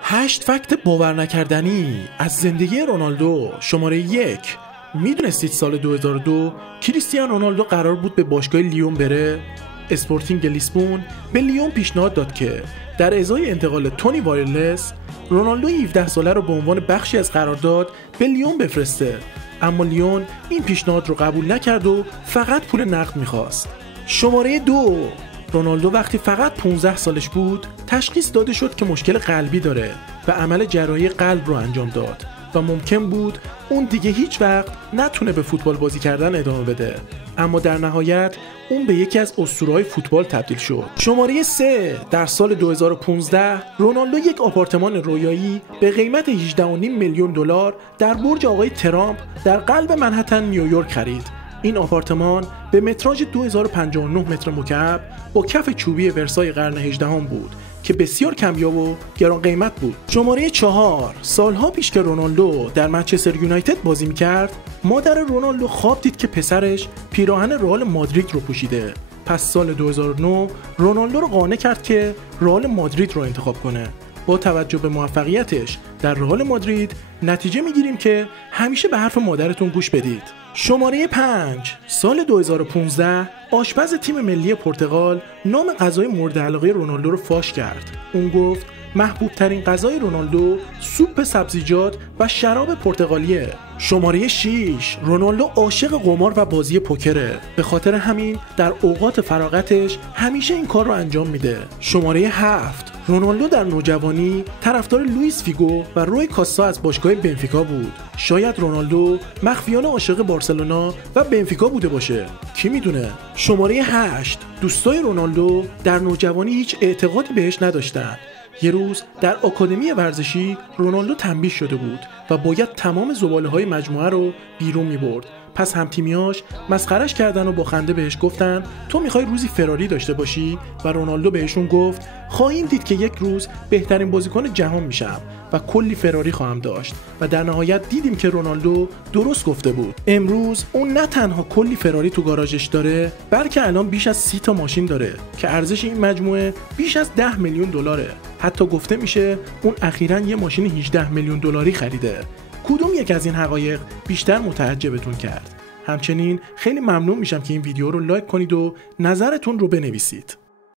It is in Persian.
8 فکت باور نکردنی از زندگی رونالدو. شماره 1. میدونستید سال 2002 کریستیانو رونالدو قرار بود به باشگاه لیون بره؟ اسپورتینگ لیسبون به لیون پیشنهاد داد که در ازای انتقال تونی وایرلس، رونالدو 17 ساله رو به عنوان بخشی از قرارداد به لیون بفرسته، اما لیون این پیشنهاد رو قبول نکرد و فقط پول نقد میخواست. شماره 2. رونالدو وقتی فقط 15 سالش بود تشخیص داده شد که مشکل قلبی داره و عمل جراحی قلب رو انجام داد و ممکن بود اون دیگه هیچ وقت نتونه به فوتبال بازی کردن ادامه بده، اما در نهایت اون به یکی از اسطوره‌های فوتبال تبدیل شد. شماره 3. در سال 2015 رونالدو یک آپارتمان رویایی به قیمت 18.5 میلیون دلار در برج آقای ترامپ در قلب منهتن نیویورک خرید. این آپارتمان به متراژ 2059 متر مکعب با کف چوبی ورسای قرن 18 بود که بسیار کمیاب و گران قیمت بود. شماره 4. سالها پیش که رونالدو در منچستر یونایتد بازی میکرد، مادر رونالدو خواب دید که پسرش پیراهن رئال مادرید رو پوشیده. پس سال 2009 رونالدو رو قانع کرد که رئال مادرید رو انتخاب کنه. با توجه به موفقیتش در رئال مادرید نتیجه میگیریم که همیشه به حرف مادرتون گوش بدید. شماره 5. سال 2015 آشپز تیم ملی پرتغال نام غذای مورد علاقه رونالدو رو فاش کرد. اون گفت محبوب ترین غذای رونالدو سوپ سبزیجات و شراب پرتغالیه. شماره 6. رونالدو عاشق قمار و بازی پوکره، به خاطر همین در اوقات فراغتش همیشه این کار رو انجام میده. شماره 7. رونالدو در نوجوانی طرفدار لوئیس فیگو و روی کاستا از باشگاه بنفیکا بود. شاید رونالدو مخفیانه عاشق بارسلونا و بنفیکا بوده باشه، کی میدونه. شماره 8. دوستای رونالدو در نوجوانی هیچ اعتقادی بهش نداشتن. یه روز در آکادمی ورزشی رونالدو تنبیه شده بود و باید تمام زباله‌های مجموعه رو بیرون می‌برد. پس همتیمیاش مسخرش کردن و با خنده بهش گفتن تو میخوای روزی فراری داشته باشی؟ و رونالدو بهشون گفت خواهیم دید که یک روز بهترین بازیکن جهان میشم و کلی فراری خواهم داشت. و در نهایت دیدیم که رونالدو درست گفته بود. امروز اون نه تنها کلی فراری تو گاراژش داره، بلکه الان بیش از 30 تا ماشین داره که ارزش این مجموعه بیش از 10 میلیون دلاره. حتی گفته میشه اون اخیراً یه ماشین 18 میلیون دلاری خریده. کدوم یک از این حقایق بیشتر متعجبتون کرد؟ همچنین خیلی ممنون میشم که این ویدیو رو لایک کنید و نظرتون رو بنویسید.